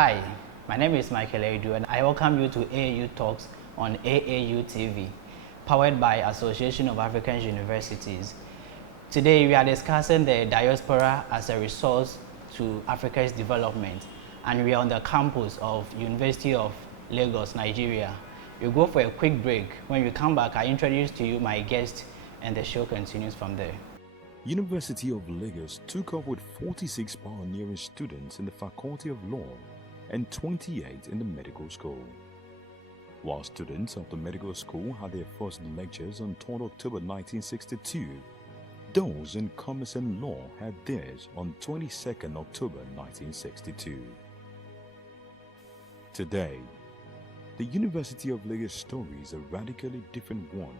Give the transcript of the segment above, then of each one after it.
Hi, my name is Michael Aidoo and I welcome you to AAU Talks on AAU TV, powered by Association of African Universities. Today we are discussing the diaspora as a resource to Africa's development, and we are on the campus of University of Lagos, Nigeria. We'll go for a quick break. When we come back, I introduce to you my guest and the show continues from there. University of Lagos took up with 46 pioneering students in the Faculty of Law and 28 in the medical school. While students of the medical school had their first lectures on 3rd October 1962, those in commerce and law had theirs on 22nd October 1962. Today, the University of Lagos story is a radically different one,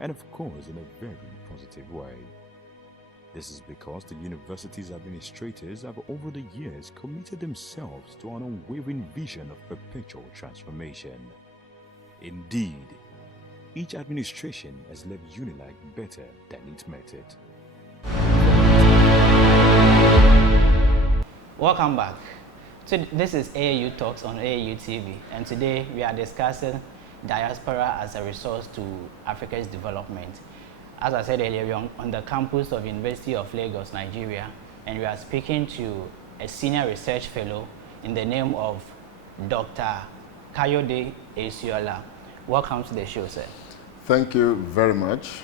and of course in a very positive way. This is because the university's administrators have over the years committed themselves to an unwavering vision of perpetual transformation. Indeed, each administration has left UNILAG better than it met it. Welcome back. This is AAU Talks on AAU TV, and today we are discussing diaspora as a resource to Africa's development. As I said earlier, we are on the campus of University of Lagos, Nigeria, and we are speaking to a senior research fellow in the name of Dr. Kayode Esiola. Welcome to the show, sir. Thank you very much.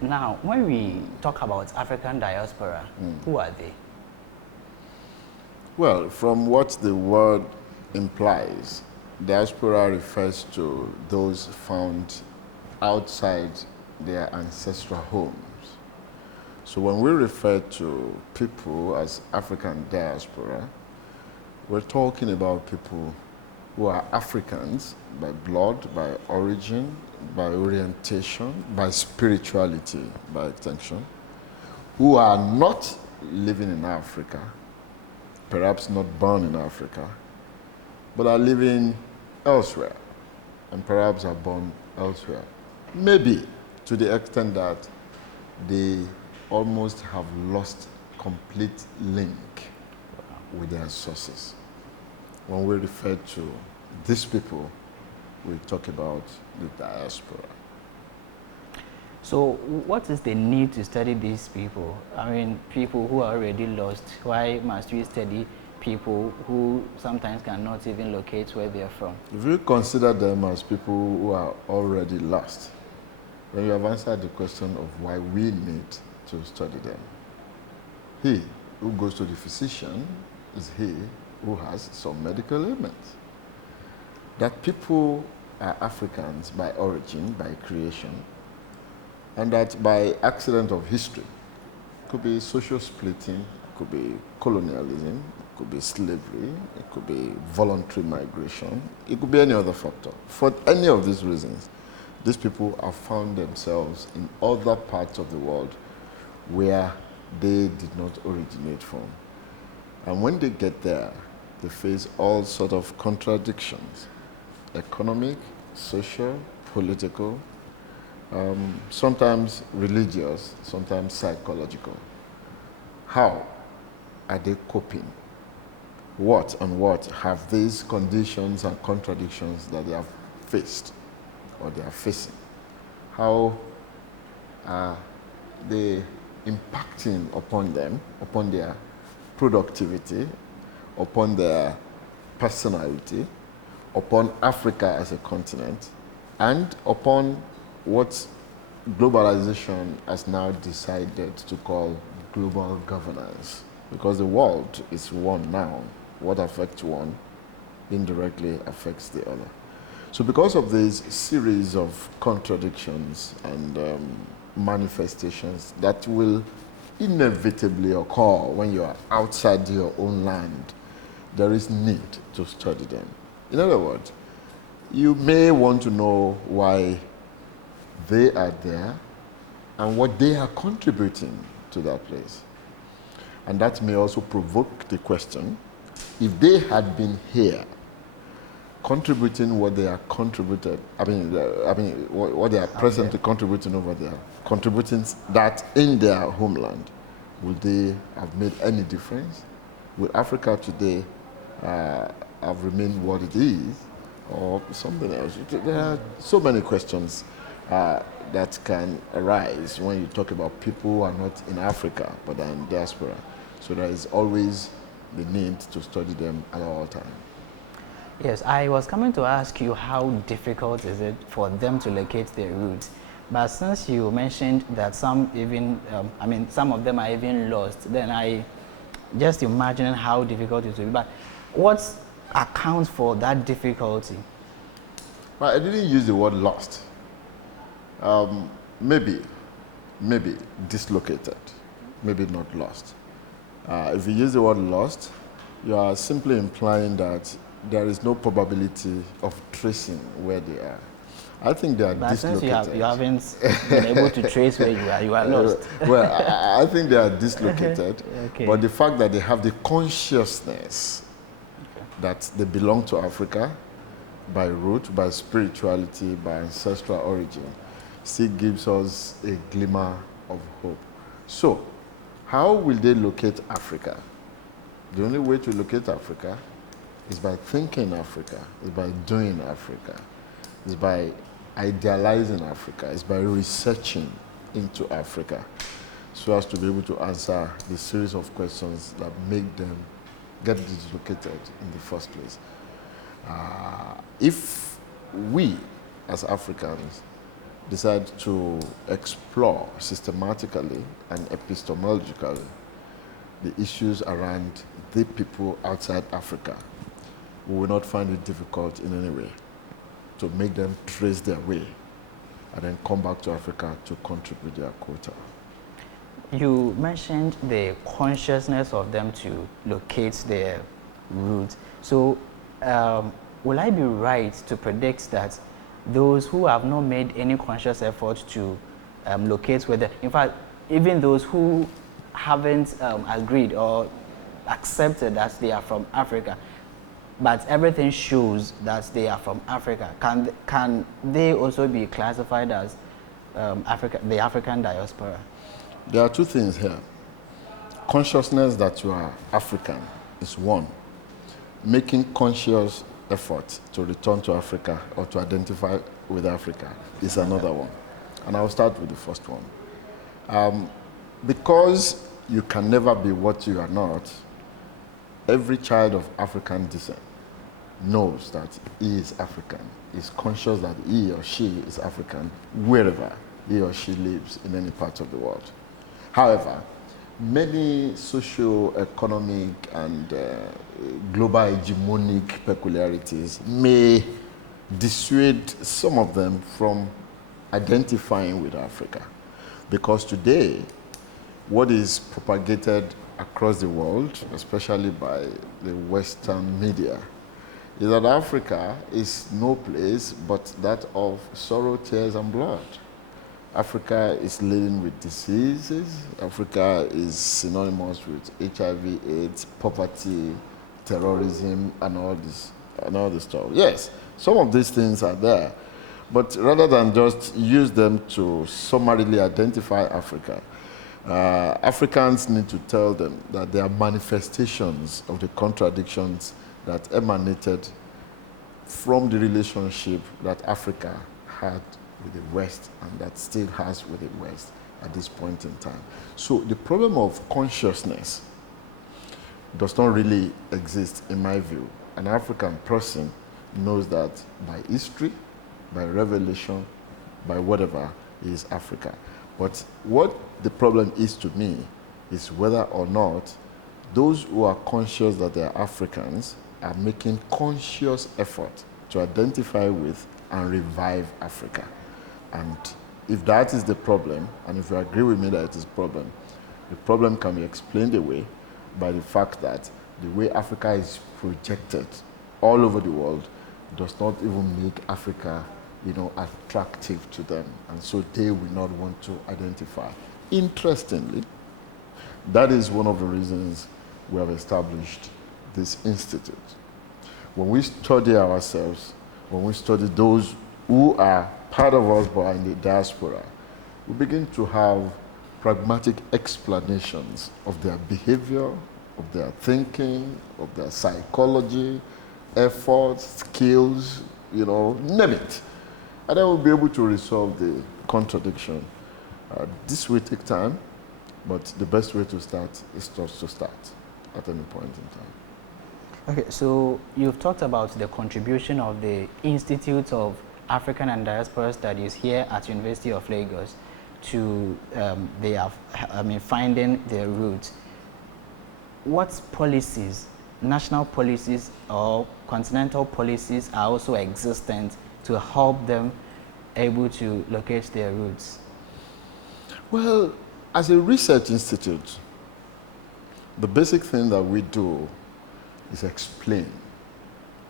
Now, when we talk about African diaspora, who are they? Well, from what the word implies, diaspora refers to those found outside their ancestral homes. So when we refer to people as African diaspora, we're talking about people who are Africans by blood, by origin, by orientation, by spirituality, by extension, who are not living in Africa, perhaps not born in Africa, but are living elsewhere, and perhaps are born elsewhere. Maybe to the extent that they almost have lost complete link with their sources. When we refer to these people, we talk about the diaspora. So what is the need to study these people? I mean, people who are already lost. Why must we study people who sometimes cannot even locate where they are from? If you consider them as people who are already lost, then you have answered the question of why we need to study them. He who goes to the physician is he who has some medical ailments. That people are Africans by origin, by creation, and that by accident of history, it could be social splitting, it could be colonialism, it could be slavery, it could be voluntary migration, it could be any other factor. For any of these reasons, these people have found themselves in other parts of the world where they did not originate from. And when they get there, they face all sorts of contradictions: economic, social, political, sometimes religious, sometimes psychological. How are they coping? What have these conditions and contradictions that they have faced or they are facing? How are they impacting upon them, upon their productivity, upon their personality, upon Africa as a continent, and upon what globalization has now decided to call global governance? Because the world is one now. What affects one indirectly affects the other. So because of this series of contradictions and manifestations that will inevitably occur when you are outside your own land, there is need to study them. In other words, you may want to know why they are there and what they are contributing to that place. And that may also provoke the question, if they had been here, contributing what they are contributed, what they are presently contributing over there, contributing that in their homeland, would they have made any difference? Will Africa today have remained what it is, or something else? There are so many questions that can arise when you talk about people who are not in Africa but are in diaspora. So there is always the need to study them at all times. Yes, I was coming to ask you how difficult is it for them to locate their roots. But since you mentioned that some even, some of them are even lost, then I just imagine how difficult it will be. But what accounts for that difficulty? Well, I didn't use the word lost. Maybe dislocated, maybe not lost. If you use the word lost, you are simply implying that there is no probability of tracing where they are. I think they are dislocated. Since you haven't been able to trace where you are lost. Well, I think they are dislocated, okay. But the fact that they have the consciousness that they belong to Africa by root, by spirituality, by ancestral origin, still gives us a glimmer of hope. So, how will they locate Africa? The only way to locate Africa is by thinking Africa, is by doing Africa, is by idealizing Africa, is by researching into Africa, so as to be able to answer the series of questions that make them get dislocated in the first place. If we, as Africans, decide to explore systematically and epistemologically the issues around the people outside Africa, we will not find it difficult in any way to make them trace their way and then come back to Africa to contribute their quota. You mentioned the consciousness of them to locate their roots. So, will I be right to predict that those who have not made any conscious effort to locate whether, in fact, even those who haven't agreed or accepted that they are from Africa, but everything shows that they are from Africa, can they also be classified as the African diaspora? There are two things here. Consciousness that you are African is one. Making conscious effort to return to Africa or to identify with Africa is another one. And I'll start with the first one. Because you can never be what you are not, every child of African descent knows that he is African, is conscious that he or she is African wherever he or she lives in any part of the world. However, many socio-economic and global hegemonic peculiarities may dissuade some of them from identifying with Africa. Because today, what is propagated across the world, especially by the Western media, is that Africa is no place but that of sorrow, tears, and blood. Africa is laden with diseases. Africa is synonymous with HIV, AIDS, poverty, terrorism, and all this stuff. Yes, some of these things are there, but rather than just use them to summarily identify Africa, Africans need to tell them that they are manifestations of the contradictions that emanated from the relationship that Africa had with the West and that still has with the West at this point in time. So the problem of consciousness does not really exist in my view. An African person knows that by history, by revelation, by whatever, is Africa. But what the problem is to me is whether or not those who are conscious that they are Africans are making conscious effort to identify with and revive Africa. And if that is the problem, and if you agree with me that it is a problem, the problem can be explained away by the fact that the way Africa is projected all over the world does not even make Africa, attractive to them. And so they will not want to identify. Interestingly, that is one of the reasons we have established this institute. When we study ourselves, when we study those who are part of us but are in the diaspora, we begin to have pragmatic explanations of their behavior, of their thinking, of their psychology, effort, skills, name it. And then we'll be able to resolve the contradiction. This will take time, but the best way to start is just to start at any point in time. Okay, so you've talked about the contribution of the Institute of African and Diaspora Studies here at University of Lagos to finding their roots. What policies, national policies or continental policies are also existent to help them able to locate their roots? Well, as a research institute, the basic thing that we do is explain,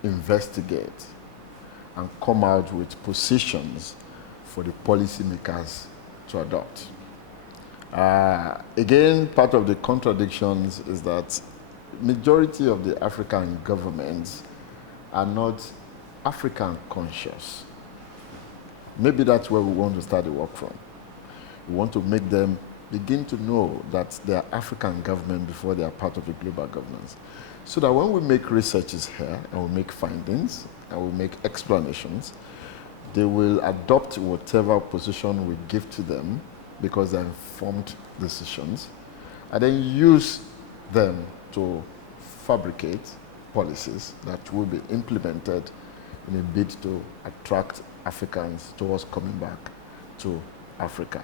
investigate, and come out with positions for the policymakers to adopt. Again, part of the contradictions is that majority of the African governments are not African conscious. Maybe that's where we want to start the work from. We want to make them begin to know that they are African government before they are part of the global governance. So that when we make researches here and we make findings and we make explanations, they will adopt whatever position we give to them because they're informed decisions, and then use them to fabricate policies that will be implemented in a bid to attract Africans towards coming back to Africa.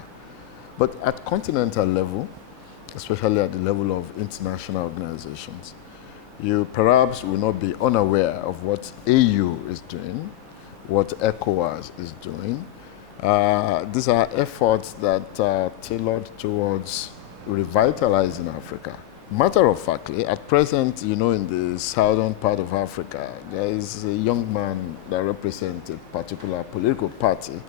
But at continental level, especially at the level of international organizations, you perhaps will not be unaware of what AU is doing, what ECOWAS is doing. These are efforts that are tailored towards revitalizing Africa. Matter of factly, at present, in the southern part of Africa, there is a young man that represents a particular political party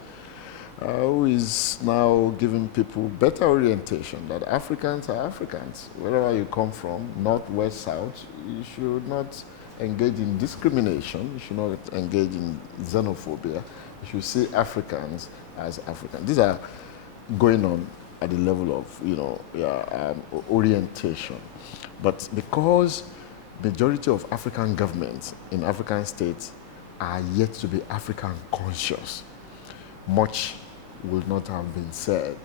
who is now giving people better orientation that Africans are Africans. Wherever you come from, north, west, south, you should not engage in discrimination. You should not engage in xenophobia. You should see Africans as Africans. These are going on at the level of orientation. But because majority of African governments in African states are yet to be African conscious, much will not have been said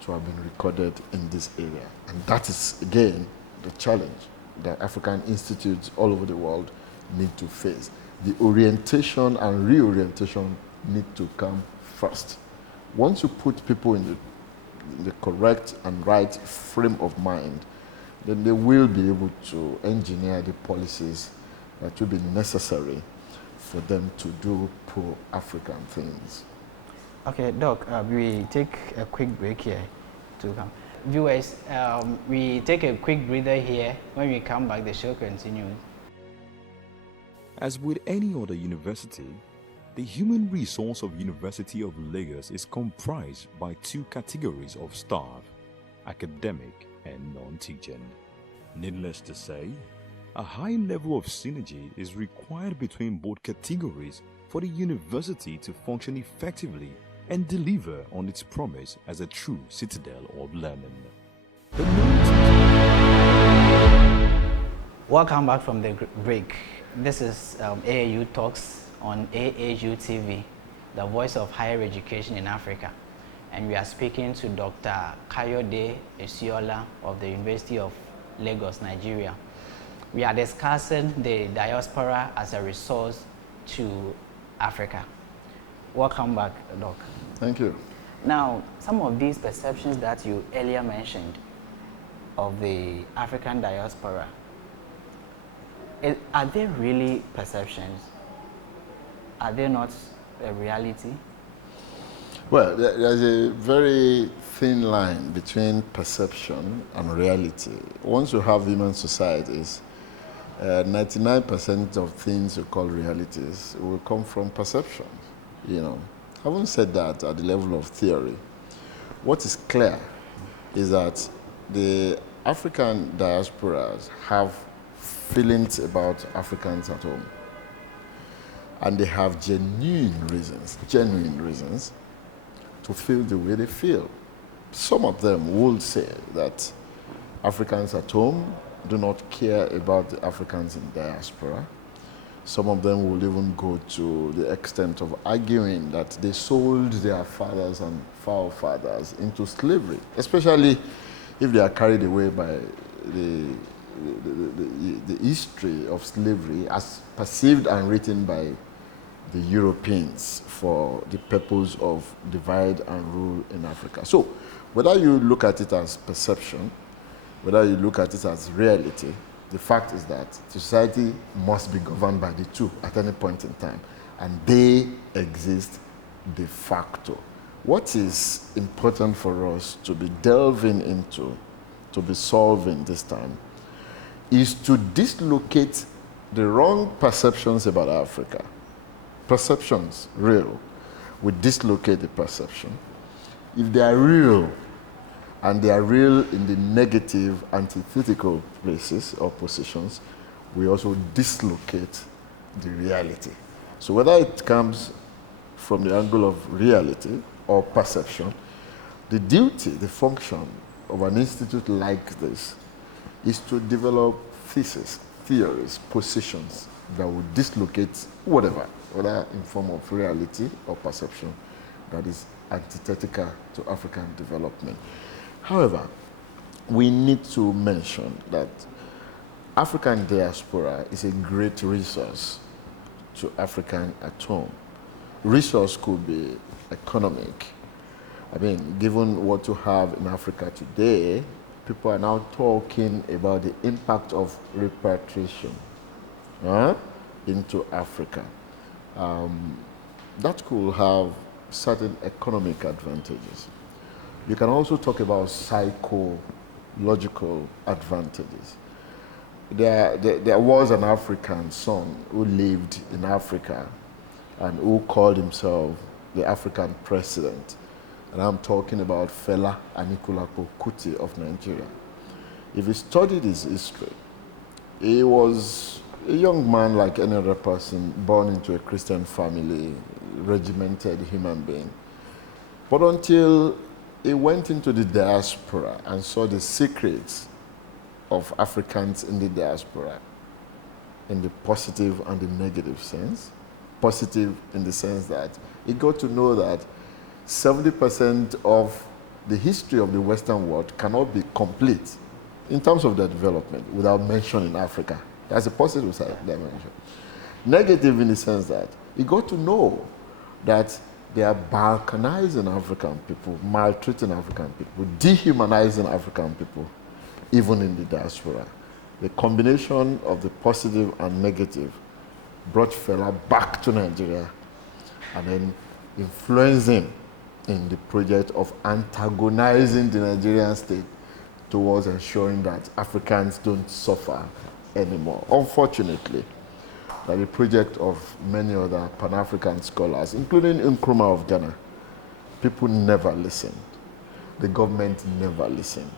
to have been recorded in this area. And that is, again, the challenge that African institutes all over the world need to face. The orientation and reorientation need to come first. Once you put people in the correct and right frame of mind, then they will be able to engineer the policies that will be necessary for them to do pro-African things. Okay, Doc, we take a quick break here to come. Viewers, we take a quick breather here. When we come back, the show continues. As with any other university, the human resource of University of Lagos is comprised by two categories of staff, academic and non-teaching. Needless to say, a high level of synergy is required between both categories for the university to function effectively and deliver on its promise as a true citadel of learning. Welcome back from the break. This is AAU Talks on AAU TV, the voice of higher education in Africa. And we are speaking to Dr. Ayo Yussuf of the University of Lagos, Nigeria. We are discussing the diaspora as a resource to Africa. Welcome back, Doc. Thank you. Now, some of these perceptions that you earlier mentioned of the African diaspora, are they really perceptions? Are they not a reality? Well, there's a very thin line between perception and reality. Once you have human societies, 99% of things you call realities will come from perception. Having said that, at the level of theory, what is clear is that the African diasporas have feelings about Africans at home. And they have genuine reasons to feel the way they feel. Some of them will say that Africans at home do not care about the Africans in diaspora. Some of them will even go to the extent of arguing that they sold their fathers and forefathers into slavery, especially if they are carried away by the history of slavery as perceived and written by the Europeans for the purpose of divide and rule in Africa. So, whether you look at it as perception, whether you look at it as reality, the fact is that society must be governed by the two at any point in time, and they exist de facto. What is important for us to be delving into, to be solving this time, is to dislocate the wrong perceptions about Africa. Perceptions, real. We dislocate the perception. If they are real, and they are real in the negative, antithetical places or positions, we also dislocate the reality. So whether it comes from the angle of reality or perception, the duty, the function of an institute like this is to develop theses, theories, positions that will dislocate whatever, whether in form of reality or perception, that is antithetical to African development. However, we need to mention that African diaspora is a great resource to African at home. Resource could be economic. I mean, given what you have in Africa today, people are now talking about the impact of repatriation into Africa. That could have certain economic advantages. You can also talk about psychological advantages. There was an African son who lived in Africa and who called himself the African president. And I'm talking about Fela Anikulapo Kuti of Nigeria. If you studied his history, he was a young man like any other person, born into a Christian family, regimented human being. But until he went into the diaspora and saw the secrets of Africans in the diaspora, in the positive and the negative sense. Positive in the sense that he got to know that 70% of the history of the Western world cannot be complete in terms of their development without mentioning Africa. That's a positive side dimension. Negative in the sense that he got to know that they are balkanizing African people, maltreating African people, dehumanizing African people, even in the diaspora. The combination of the positive and negative brought Fela back to Nigeria and then influenced him in the project of antagonizing the Nigerian state towards ensuring that Africans don't suffer anymore. Unfortunately, that the project of many other Pan-African scholars, including Nkrumah of Ghana, people never listened. The government never listened.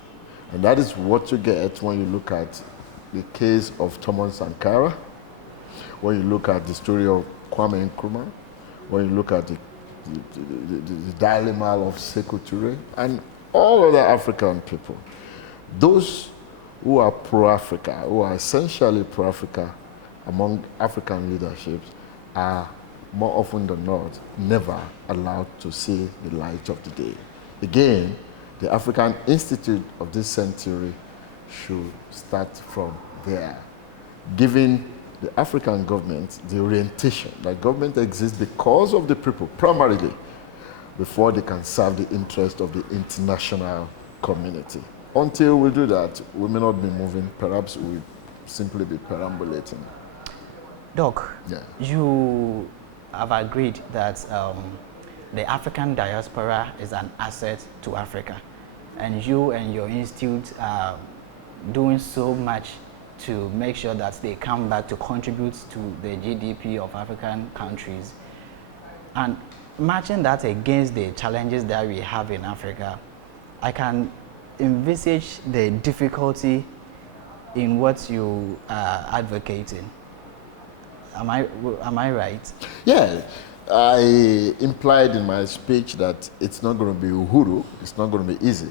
And that is what you get when you look at the case of Thomas Sankara, when you look at the story of Kwame Nkrumah, when you look at the dilemma of Sekou Touré, and all other African people. Those who are pro-Africa, who are essentially pro-Africa among African leaderships, are more often than not never allowed to see the light of the day. Again, the African Institute of this century should start from there, giving the African government the orientation that government exists because of the people, primarily, before they can serve the interest of the international community. Until we do that, we may not be moving, perhaps we'll simply be perambulating. Doc, Yeah. You have agreed that the African diaspora is an asset to Africa, and you and your institute are doing so much to make sure that they come back to contribute to the GDP of African countries. And matching that against the challenges that we have in Africa, I can envisage the difficulty in what you are advocating. Am I right? Yeah, I implied in my speech that it's not going to be uhuru, it's not going to be easy.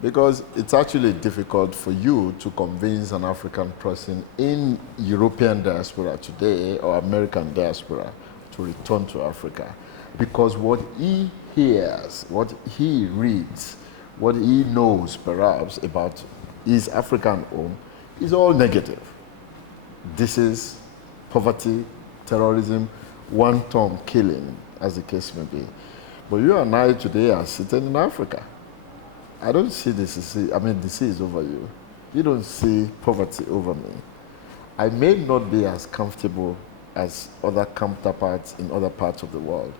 Because it's actually difficult for you to convince an African person in European diaspora today or American diaspora to return to Africa. Because what he hears, what he reads, what he knows perhaps about his African home is all negative. This is poverty, terrorism, wanton killing, as the case may be. But you and I today are sitting in Africa. I don't see the disease over you. You don't see poverty over me. I may not be as comfortable as other counterparts in other parts of the world,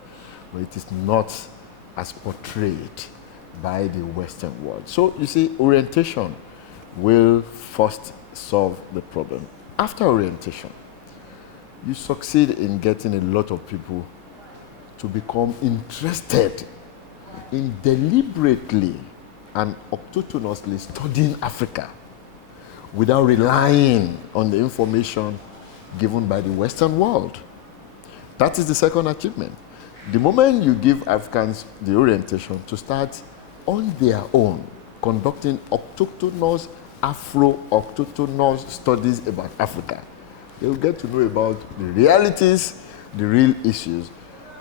but it is not as portrayed by the Western world. So you see, orientation will first solve the problem. After orientation, you succeed in getting a lot of people to become interested in deliberately and obtutously studying Africa without relying on the information given by the Western world. That is the second achievement. The moment you give Africans the orientation to start on their own, conducting autochthonous, Afro-autochthonous studies about Africa, they will get to know about the realities, the real issues,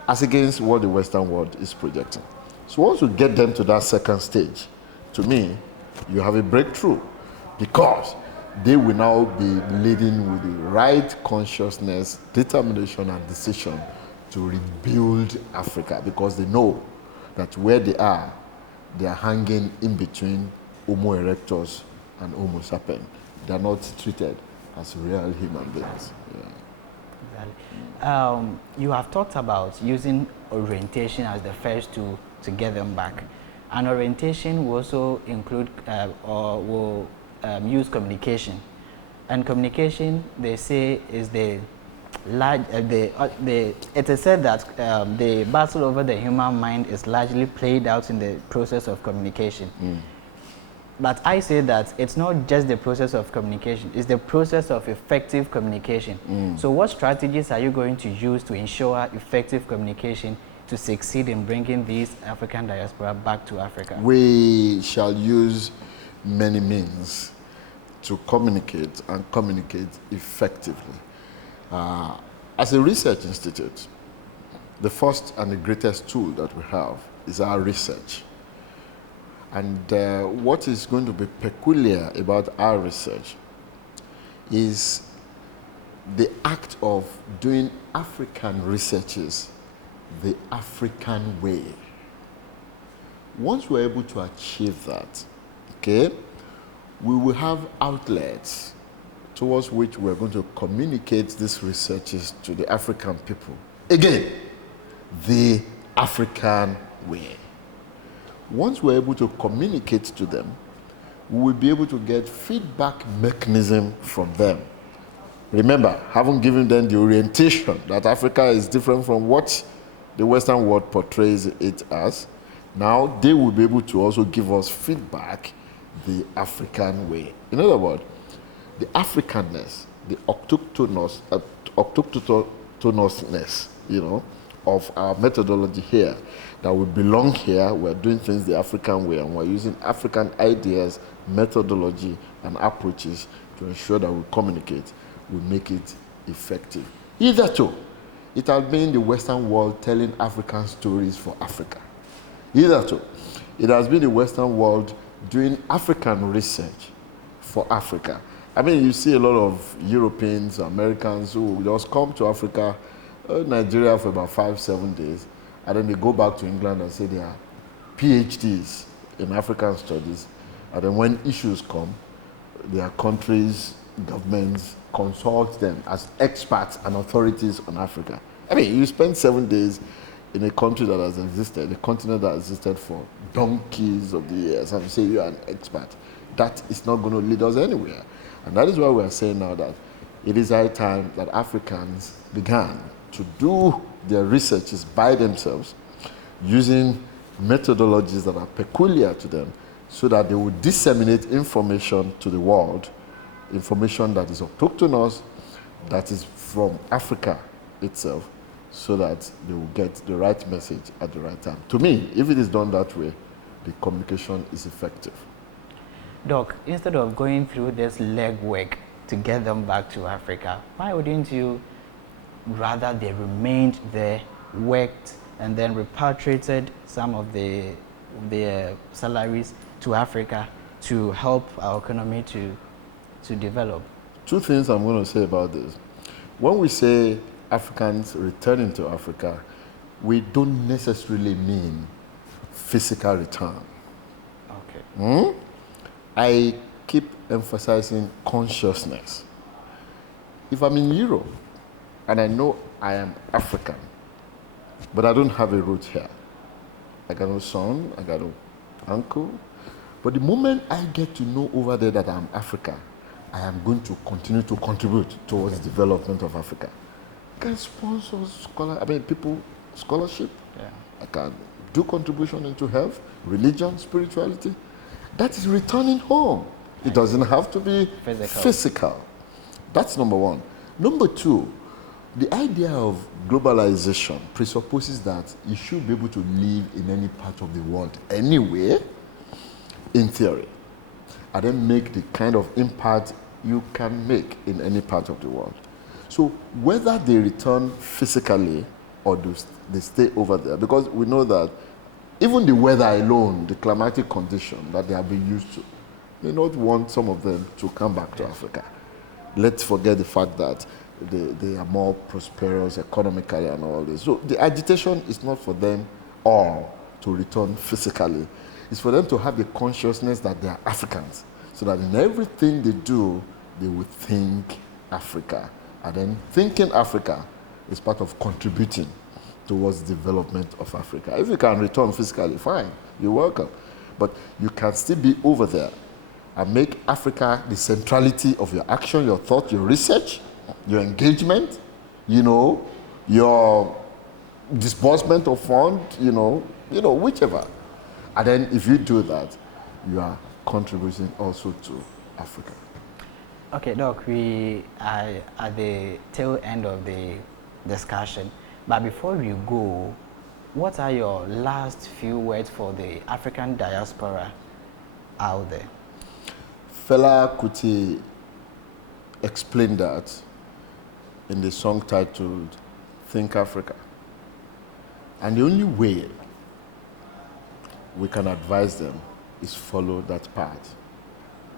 as against what the Western world is projecting. So once you get them to that second stage, to me, you have a breakthrough, because they will now be leading with the right consciousness, determination, and decision to rebuild Africa, because they know that where they are hanging in between Homo erectus and Homo sapien. They are not treated as real human beings. Yeah. Exactly. You have talked about using orientation as the first tool to get them back. And orientation will also include or will use communication. And communication, they say, is the large. It is said that the battle over the human mind is largely played out in the process of communication. But I say that it's not just the process of communication, it's the process of effective communication. So what strategies are you going to use to ensure effective communication to succeed in bringing these African diaspora back to Africa? We shall use many means to communicate and communicate effectively. As a research institute, the first and the greatest tool that we have is our research. And what is going to be peculiar about our research is the act of doing African researches the African way. Once we're able to achieve that, okay, we will have outlets towards which we're going to communicate these researches to the African people. Again, the African way. Once we're able to communicate to them, we will be able to get feedback mechanism from them. Remember, having given them the orientation that Africa is different from what the Western world portrays it as, now they will be able to also give us feedback the African way. In other words, the Africanness, the autochthonousness, of our methodology here, that we belong here, we're doing things the African way, and we're using African ideas, methodology, and approaches to ensure that we communicate, we make it effective. Hitherto, it has been the Western world telling African stories for Africa. Hitherto, it has been the Western world doing African research for Africa. I mean, you see a lot of Europeans, Americans who just come to Africa, Nigeria for about 5-7 days, and then they go back to England and say they are PhDs in African studies. And then when issues come, their countries, governments consult them as experts and authorities on Africa. I mean, you spend 7 days in a country that has existed, a continent that has existed for donkeys of the years, and you say you are an expert. That is not going to lead us anywhere. And that is why we are saying now that it is high time that Africans began to do their researches by themselves, using methodologies that are peculiar to them, so that they will disseminate information to the world, information that is autochthonous, that is from Africa itself, so that they will get the right message at the right time. To me, if it is done that way, the communication is effective. Doc, instead of going through this legwork to get them back to Africa, why wouldn't you rather they remained there, worked, and then repatriated some of their salaries to Africa to help our economy to develop? Two things I'm going to say about this. When we say Africans returning to Africa, we don't necessarily mean physical return. Okay. I keep emphasizing consciousness. If I'm in Europe and I know I am African, but I don't have a root here, I got no son, I got no uncle, but the moment I get to know over there that I'm African, I am going to continue to contribute towards the development of Africa. I can sponsor people scholarship. Yeah. I can do contribution into health, religion, spirituality. That is returning home. It doesn't have to be physical. That's number one. Number two, the idea of globalization presupposes that you should be able to live in any part of the world anyway, in theory, and then make the kind of impact you can make in any part of the world. So whether they return physically or they stay over there, because we know that even the weather alone, the climatic condition that they have been used to, they not want some of them to come back to Africa. Let's forget the fact that they are more prosperous economically and all this. So the agitation is not for them all to return physically. It's for them to have the consciousness that they are Africans, so that in everything they do, they will think Africa. And then thinking Africa is part of contributing towards the development of Africa. If you can return physically, fine, you're welcome. But you can still be over there and make Africa the centrality of your action, your thought, your research, your engagement, your disbursement of fund, whichever. And then if you do that, you are contributing also to Africa. Okay, Doc, we are at the tail end of the discussion. But before we go, what are your last few words for the African diaspora out there? Fela Kuti explained that in the song titled Think Africa. And the only way we can advise them is follow that path.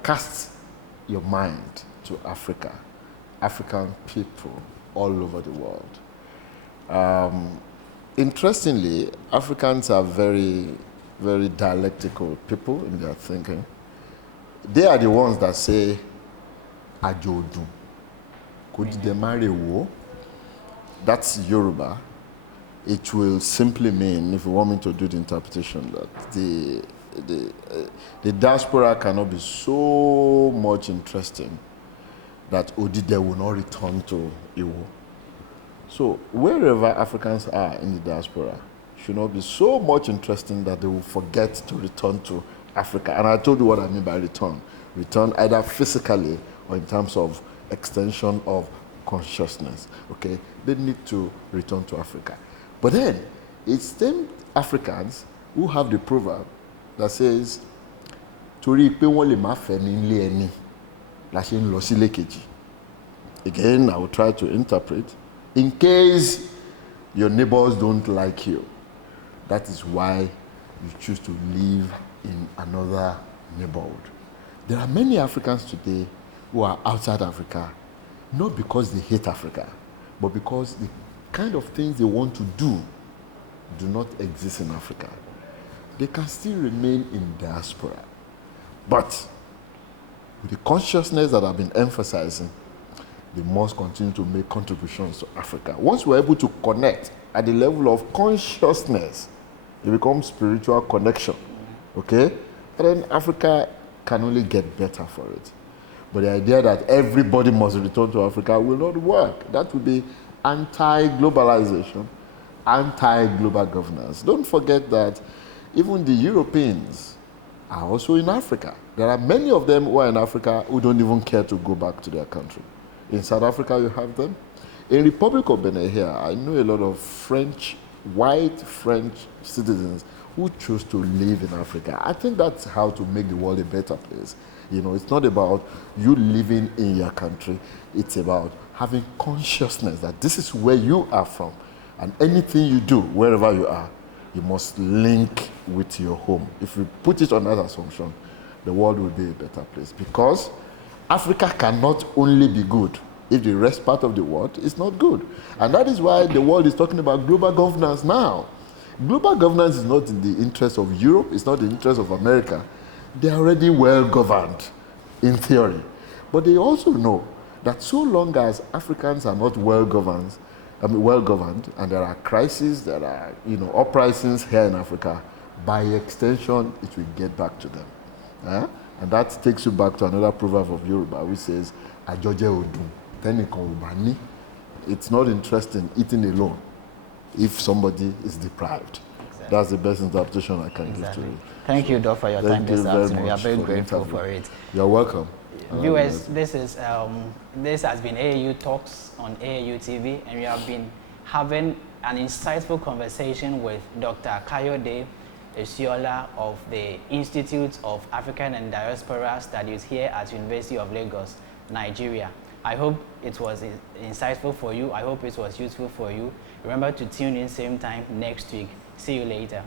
Cast your mind to Africa, African people all over the world. Interestingly, Africans are very, very dialectical people in their thinking. They are the ones that say, Ajodu. Kodidemarewo. That's Yoruba. It will simply mean, if you want me to do the interpretation, that the diaspora cannot be so much interesting that Odide will not return to Iwo. So wherever Africans are in the diaspora should not be so much interesting that they will forget to return to Africa. And I told you what I mean by return. Return either physically or in terms of extension of consciousness. Okay? They need to return to Africa. But then, it's them Africans who have the proverb that says, Torí pé wọ́n lè má fẹ́ ní ilé ẹni, la ṣe ń lọ sílé kejì. Again, I will try to interpret. In case your neighbors don't like you, that is why you choose to live in another neighborhood. There are many Africans today who are outside Africa, not because they hate Africa, but because the kind of things they want to do not exist in Africa. They can still remain in diaspora. But with the consciousness that I've been emphasizing, they must continue to make contributions to Africa. Once we're able to connect at the level of consciousness, it becomes spiritual connection, okay? And then Africa can only get better for it. But the idea that everybody must return to Africa will not work. That will be anti-globalization, anti-global governance. Don't forget that even the Europeans are also in Africa. There are many of them who are in Africa who don't even care to go back to their country. In South Africa, you have them. In Republic of Benin here, I know a lot of white French citizens who choose to live in Africa. I think that's how to make the world a better place. You know, it's not about you living in your country. It's about having consciousness that this is where you are from. And anything you do, wherever you are, you must link with your home. If you put it on that assumption, the world will be a better place. Because Africa cannot only be good if the rest part of the world is not good. And that is why the world is talking about global governance now. Global governance is not in the interest of Europe, it's not in the interest of America. They are already well governed, in theory. But they also know that so long as Africans are not well governed, and there are crises, there are uprisings here in Africa, by extension, it will get back to them. And that takes you back to another proverb of Yoruba, which says, Ajoje odun, tenikan ubani. It's not interesting eating alone if somebody is deprived. Exactly. That's the best interpretation I can give to you. Thank you, Doc, for your time this afternoon. We are very grateful for it. You're welcome. Viewers, this has been AAU Talks on AAU TV, and we have been having an insightful conversation with Dr. Ayo Yussuf of the Institute of African and Diaspora Studies here at University of Lagos, Nigeria. I hope it was insightful for you. I hope it was useful for you. Remember to tune in same time next week. See you later.